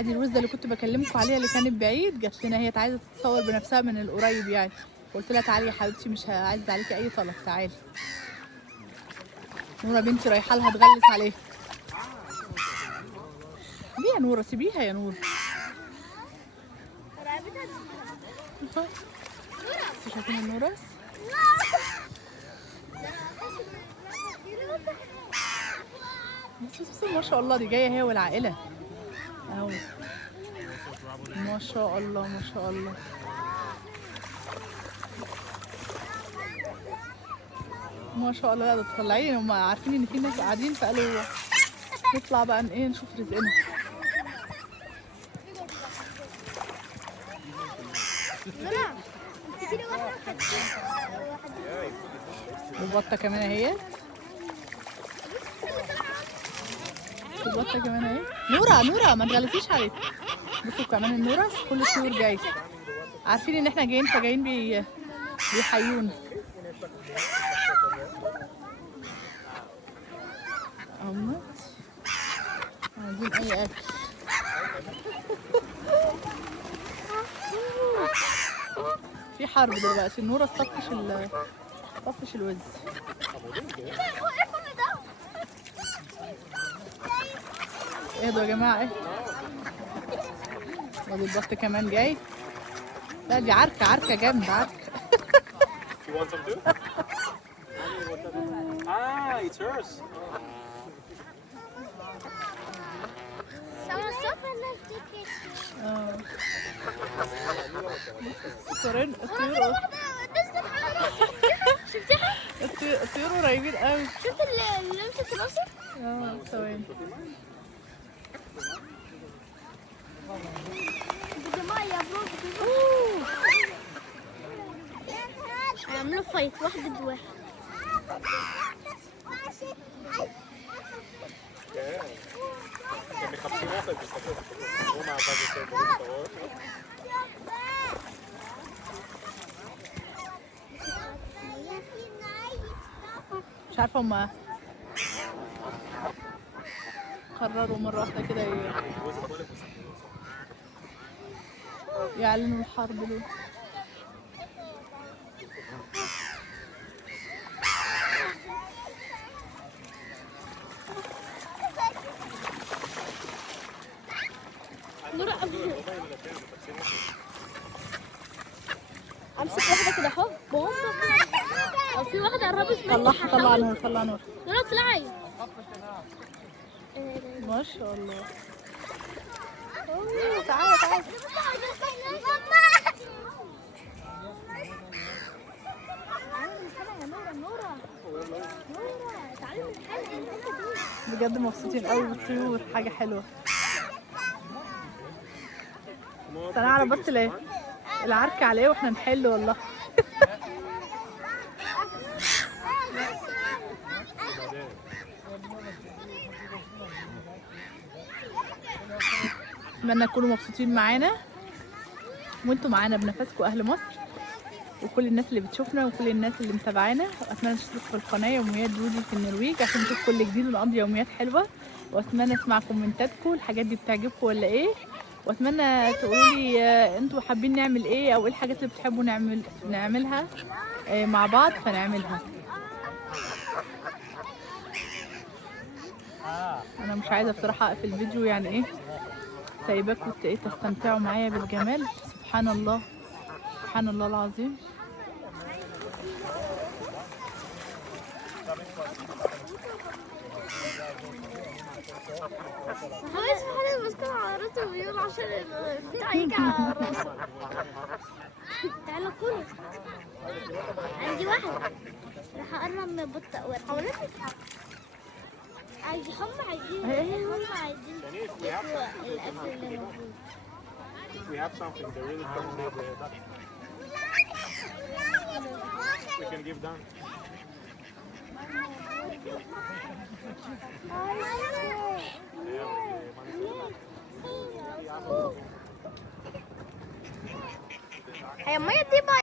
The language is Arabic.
ادي الوزه اللي كنت بكلمكم عليها اللي كانت بعيد، جات لنا هي عايزه تتصور بنفسها من القريب يعني. قلت لها تعالي يا حبيبتي مش هعز عليكي اي طلب، تعالي. نوره بنتي رايحه لها تغلس عليها. دي يا نوره سيبيها يا نوره. شايفين النورس؟ بس ما شاء الله دي جايه هي والعائله اهو. ما شاء الله ما شاء الله. ما شاء الله. لا ده طالعين هم عارفين ان في ناس قاعدين فقالوا نطلع بقى ايه نشوف رزقنا. والبطه كمان اهي. البطه كمان اهي. نوره ما تغلسيش عليك. بصوا كمان النورس كل الطيور جايه، عارفين ان احنا جايين فجايين بيحيونا. اهمت عايزين اي اكل. في حرب دلوقتي. النورس طفش الوز. اهدوا يا جماعه. ايه وادي البط كمان جاي. لا دي عركه جامده عركه. You want some too? It's hers. الطيور قريبين قوي. شفت اللي لمست راسه؟ ثواني. هيعملوا فايت واحد ضد واحد. مش عارفه هما قرروا مره واحده كده يعلنوا الحرب ليه. امسك واحده كده اهو بوم. او في واحده قربت مني. طلع نور. نور اطلعي. ما شاء الله. تعالى. بجد مبسوطين قوي بالطيور، حاجه حلوه. بس انا اعرف بس ليه العركه عليه واحنا نحل والله. اتمنى تكونوا مبسوطين معانا وانتوا معانا بنفسكم اهل مصر، وكل الناس اللي بتشوفنا وكل الناس اللي متابعانا. واتمنى تشتركوا في القناه يوميات جودي في النرويج عشان نشوف كل جديد ونقضي يوميات حلوه. واتمنى اسمع كومنتاتكم الحاجات دي بتعجبكم ولا ايه، واتمنى تقولوا لي انتوا حابين نعمل ايه او ايه الحاجات اللي بتحبوا نعملها مع بعض فنعملها. انا مش عايزه بصراحه اقفل الفيديو يعني ايه، سايباكم تستمتعوا معايا بالجمال. سبحان الله سبحان الله العظيم. خلاص حد ماسكه على راسه وبيقول عشان البتاع يجي على راسه. تعالى كل عندي واحد راح اقرب من البطه وحاولت هم عايزين ياكلوا الاكل اللي موجود. We have something they really don't need that. We can give them. هي المية دي